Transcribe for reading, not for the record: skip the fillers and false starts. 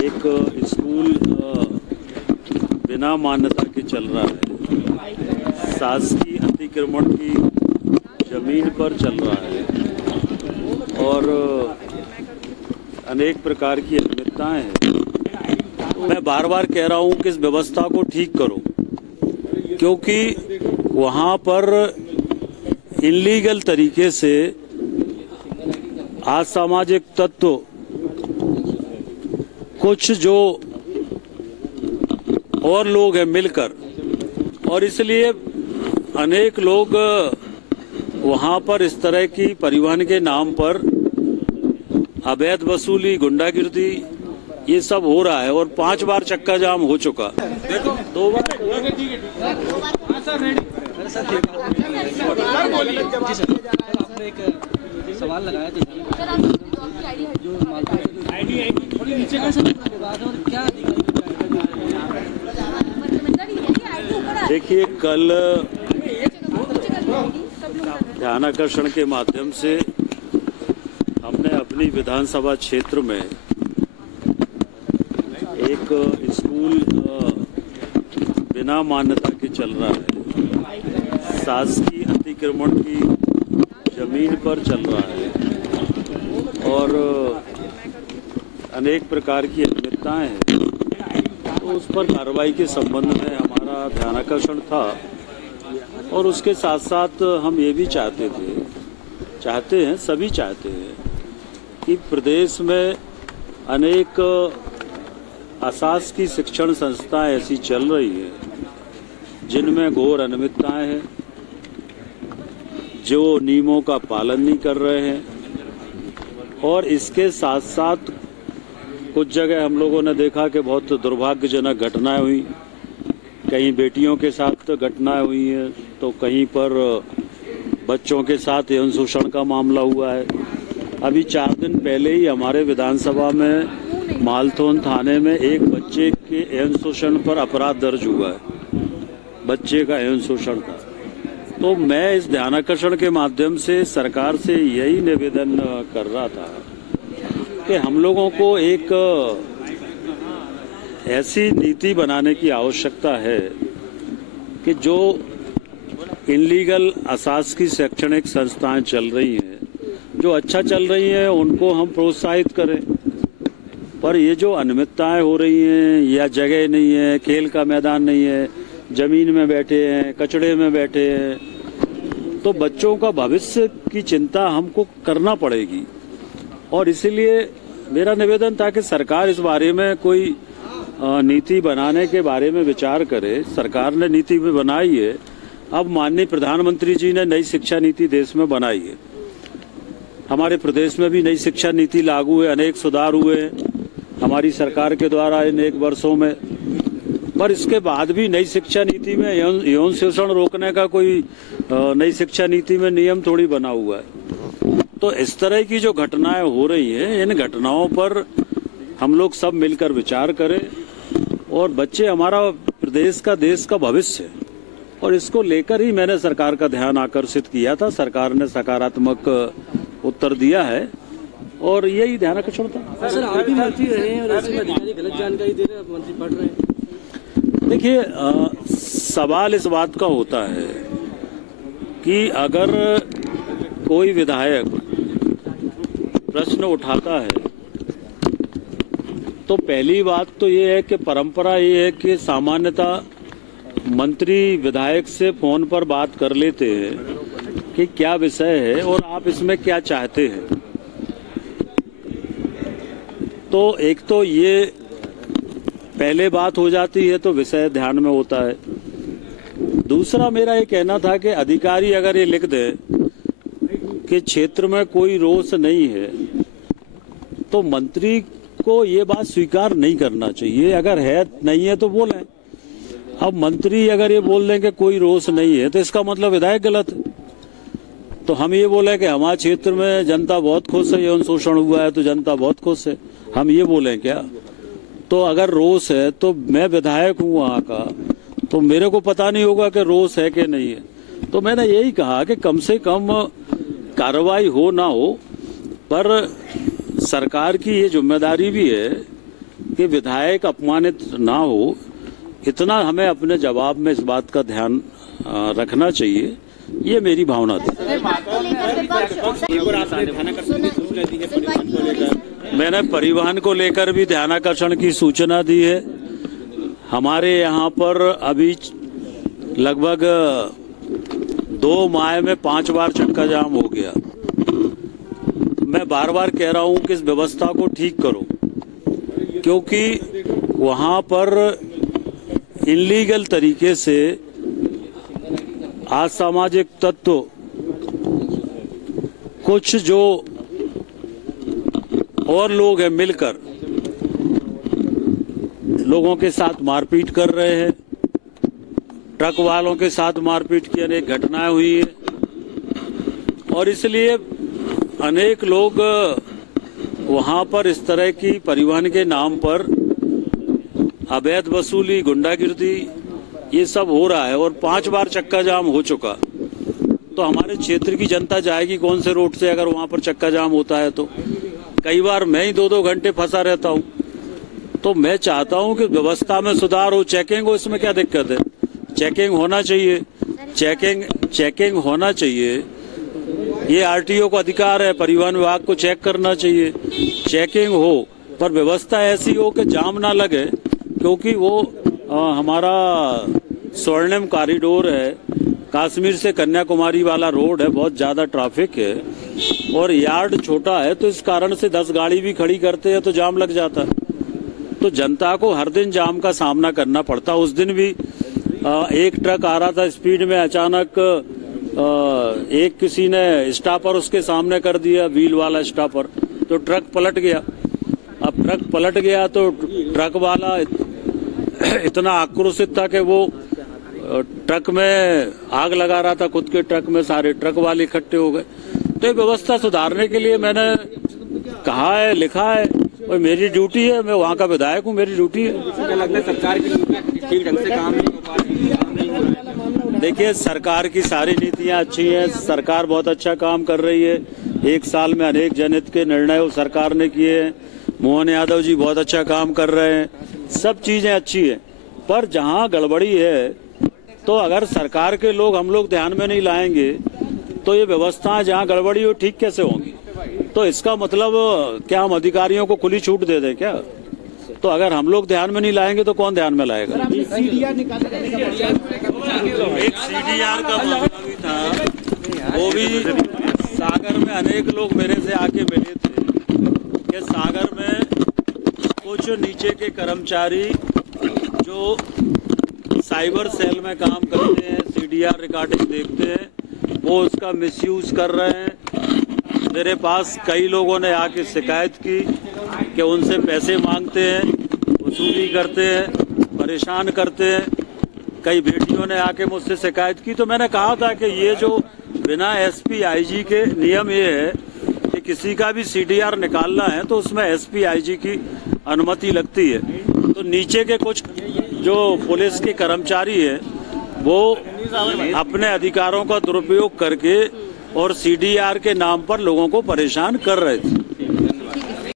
एक स्कूल बिना मान्यता के चल रहा है, शासकीय अतिक्रमण की जमीन पर चल रहा है और अनेक प्रकार की अनियमितताएं हैं। मैं बार बार कह रहा हूं कि इस व्यवस्था को ठीक करो, क्योंकि वहां पर इल्लीगल तरीके से असामाजिक तत्व कुछ जो और लोग हैं मिलकर, और इसलिए अनेक लोग वहां पर इस तरह की परिवहन के नाम पर अवैध वसूली, गुंडागिर्दी, ये सब हो रहा है और 5 बार चक्का जाम हो चुका। देखो 2 बार सवाल लगाया था जो थोड़ी नीचे का क्या देखिए, कल ध्यानाकर्षण के माध्यम से हमने अपनी विधानसभा क्षेत्र में एक स्कूल बिना मान्यता के चल रहा है, शासकीय अतिक्रमण की जमीन पर चल रहा है और अनेक प्रकार की अनियमितताएं हैं। तो उस पर कार्रवाई के संबंध में हमारा ध्यानाकर्षण था और उसके साथ साथ हम ये भी चाहते हैं, सभी चाहते हैं कि प्रदेश में अनेक अशासकीय शिक्षण संस्थाएं ऐसी चल रही हैं जिनमें घोर अनियमितताएं हैं, जो नियमों का पालन नहीं कर रहे हैं। और इसके साथ साथ कुछ जगह हम लोगों ने देखा कि बहुत दुर्भाग्यजनक घटनाएं हुई, कहीं बेटियों के साथ घटनाएं हुई हैं तो कहीं पर बच्चों के साथ यौन शोषण का मामला हुआ है। अभी 4 दिन पहले ही हमारे विधानसभा में मालथोन थाने में एक बच्चे के यौन शोषण पर अपराध दर्ज हुआ है, बच्चे का यौन शोषण था। तो मैं इस ध्यानाकर्षण के माध्यम से सरकार से यही निवेदन कर रहा था कि हम लोगों को एक ऐसी नीति बनाने की आवश्यकता है कि जो इल्लीगल अशासकीय शैक्षणिक संस्थाएं चल रही हैं, जो अच्छा चल रही हैं, उनको हम प्रोत्साहित करें। पर ये जो अनियमितताएं हो रही हैं, या जगह नहीं है, खेल का मैदान नहीं है, जमीन में बैठे हैं, कचड़े में बैठे हैं, तो बच्चों का भविष्य की चिंता हमको करना पड़ेगी। और इसीलिए मेरा निवेदन था कि सरकार इस बारे में कोई नीति बनाने के बारे में विचार करे। सरकार ने नीति भी बनाई है, अब माननीय प्रधानमंत्री जी ने नई शिक्षा नीति देश में बनाई है, हमारे प्रदेश में भी नई शिक्षा नीति लागू है, अनेक सुधार हुए हैं हमारी सरकार के द्वारा इन 1 वर्षों में। पर इसके बाद भी नई शिक्षा नीति में यौन शोषण रोकने का कोई नई शिक्षा नीति में नियम थोड़ी बना हुआ है। तो इस तरह की जो घटनाएं हो रही हैं, इन घटनाओं पर हम लोग सब मिलकर विचार करें। और बच्चे हमारा प्रदेश का, देश का भविष्य है, और इसको लेकर ही मैंने सरकार का ध्यान आकर्षित किया था। सरकार ने सकारात्मक उत्तर दिया है और यही ध्यानाकर्षण था। सर, आप भी मंत्री रहे हैं और इसमें अधिकारी गलत जानकारी दे रहे हैं, मंत्री पढ़ रहे हैं। देखिए, सवाल इस बात का होता है कि अगर कोई विधायक प्रश्न उठाता है तो पहली बात तो ये है कि परंपरा ये है कि सामान्यतः मंत्री विधायक से फोन पर बात कर लेते हैं कि क्या विषय है और आप इसमें क्या चाहते हैं। तो एक तो ये पहले बात हो जाती है तो विषय ध्यान में होता है। दूसरा मेरा ये कहना था कि अधिकारी अगर ये लिख दे कि क्षेत्र में कोई रोष नहीं है तो मंत्री को ये बात स्वीकार नहीं करना चाहिए। अगर है नहीं है तो बोलें। अब मंत्री अगर ये बोल दें कि कोई रोष नहीं है तो इसका मतलब विधायक गलत है। तो हम ये बोले कि हमारे क्षेत्र में जनता बहुत खुश है, यौन शोषण हुआ है तो जनता बहुत खुश है, हम ये बोलें क्या? तो अगर रोष है तो मैं विधायक हूँ वहाँ का, तो मेरे को पता नहीं होगा कि रोष है कि नहीं है। तो मैंने यही कहा कि कम से कम कार्रवाई हो ना हो, पर सरकार की ये जिम्मेदारी भी है कि विधायक अपमानित ना हो, इतना हमें अपने जवाब में इस बात का ध्यान रखना चाहिए। ये मेरी भावना थी। मैंने परिवहन को लेकर भी ध्यानाकर्षण की सूचना दी है। हमारे यहाँ पर अभी लगभग 2 माह में 5 बार चक्का जाम हो गया। मैं बार बार कह रहा हूँ कि इस व्यवस्था को ठीक करो, क्योंकि वहाँ पर इनलीगल तरीके से असामाजिक तत्व कुछ जो और लोग हैं मिलकर लोगों के साथ मारपीट कर रहे हैं। ट्रक वालों के साथ मारपीट की अनेक घटनाएं हुई है और इसलिए अनेक लोग वहां पर इस तरह की परिवहन के नाम पर अवैध वसूली, गुंडागिर्दी, ये सब हो रहा है और 5 बार चक्का जाम हो चुका। तो हमारे क्षेत्र की जनता जाएगी कौन से रोड से अगर वहां पर चक्का जाम होता है? तो कई बार मैं ही 2-2 घंटे फंसा रहता हूं। तो मैं चाहता हूं कि व्यवस्था में सुधार हो, चेकिंग हो। इसमें क्या दिक्कत है? चेकिंग होना चाहिए, चेकिंग होना चाहिए। ये आरटीओ का अधिकार है, परिवहन विभाग को चेक करना चाहिए, चेकिंग हो, पर व्यवस्था ऐसी हो कि जाम ना लगे, क्योंकि वो हमारा स्वर्णिम कॉरिडोर है, कश्मीर से कन्याकुमारी वाला रोड है, बहुत ज्यादा ट्रैफिक है और यार्ड छोटा है, तो इस कारण से 10 गाड़ी भी खड़ी करते हैं तो जाम लग जाता है। तो जनता को हर दिन जाम का सामना करना पड़ता। उस दिन भी एक ट्रक आ रहा था स्पीड में, अचानक एक किसी ने स्टॉपर उसके सामने कर दिया, व्हील वाला स्टॉपर, तो ट्रक पलट गया। अब ट्रक पलट गया तो ट्रक वाला इतना आक्रोशित था कि वो ट्रक में आग लगा रहा था, खुद के ट्रक में सारे ट्रक वाले इकट्ठे हो गए। तो ये व्यवस्था सुधारने के लिए मैंने कहा है, लिखा है, और मेरी ड्यूटी है, मैं वहाँ का विधायक हूँ, मेरी ड्यूटी है। क्या लगता है सरकार की ठीक ढंग से काम नहीं हो पा रही? देखिए, सरकार की सारी नीतियाँ अच्छी हैं, सरकार बहुत अच्छा काम कर रही है। 1 साल में अनेक जनहित के निर्णय सरकार ने किए हैं। मोहन यादव जी बहुत अच्छा काम कर रहे हैं, सब चीजें अच्छी हैं। पर जहाँ गड़बड़ी है, तो अगर सरकार के लोग, हम लोग ध्यान में नहीं लाएंगे तो ये व्यवस्थाएं जहाँ गड़बड़ी हो ठीक कैसे होंगी? तो इसका मतलब क्या हम अधिकारियों को खुली छूट दे दें क्या? तो अगर हम लोग ध्यान में नहीं लाएंगे तो कौन ध्यान में लाएगा? एक सीडीआर का मामला भी था, वो भी सागर में अनेक लोग मेरे से आके मिले थे कि सागर में कुछ नीचे के कर्मचारी जो साइबर सेल में काम करते हैं, सीडीआर रिकॉर्डिंग देखते हैं, वो उसका मिसयूज कर रहे हैं। मेरे पास कई लोगों ने आके शिकायत की कि उनसे पैसे मांगते हैं, वसूली करते हैं, परेशान करते हैं। कई बेटियों ने आके मुझसे शिकायत की। तो मैंने कहा था कि ये जो बिना एसपी आईजी के नियम ये है कि किसी का भी सीडीआर निकालना है तो उसमें एसपी आईजी की अनुमति लगती है। तो नीचे के कुछ जो पुलिस के कर्मचारी हैं वो अपने अधिकारों का दुरुपयोग करके और सीडीआर के नाम पर लोगों को परेशान कर रहे थे।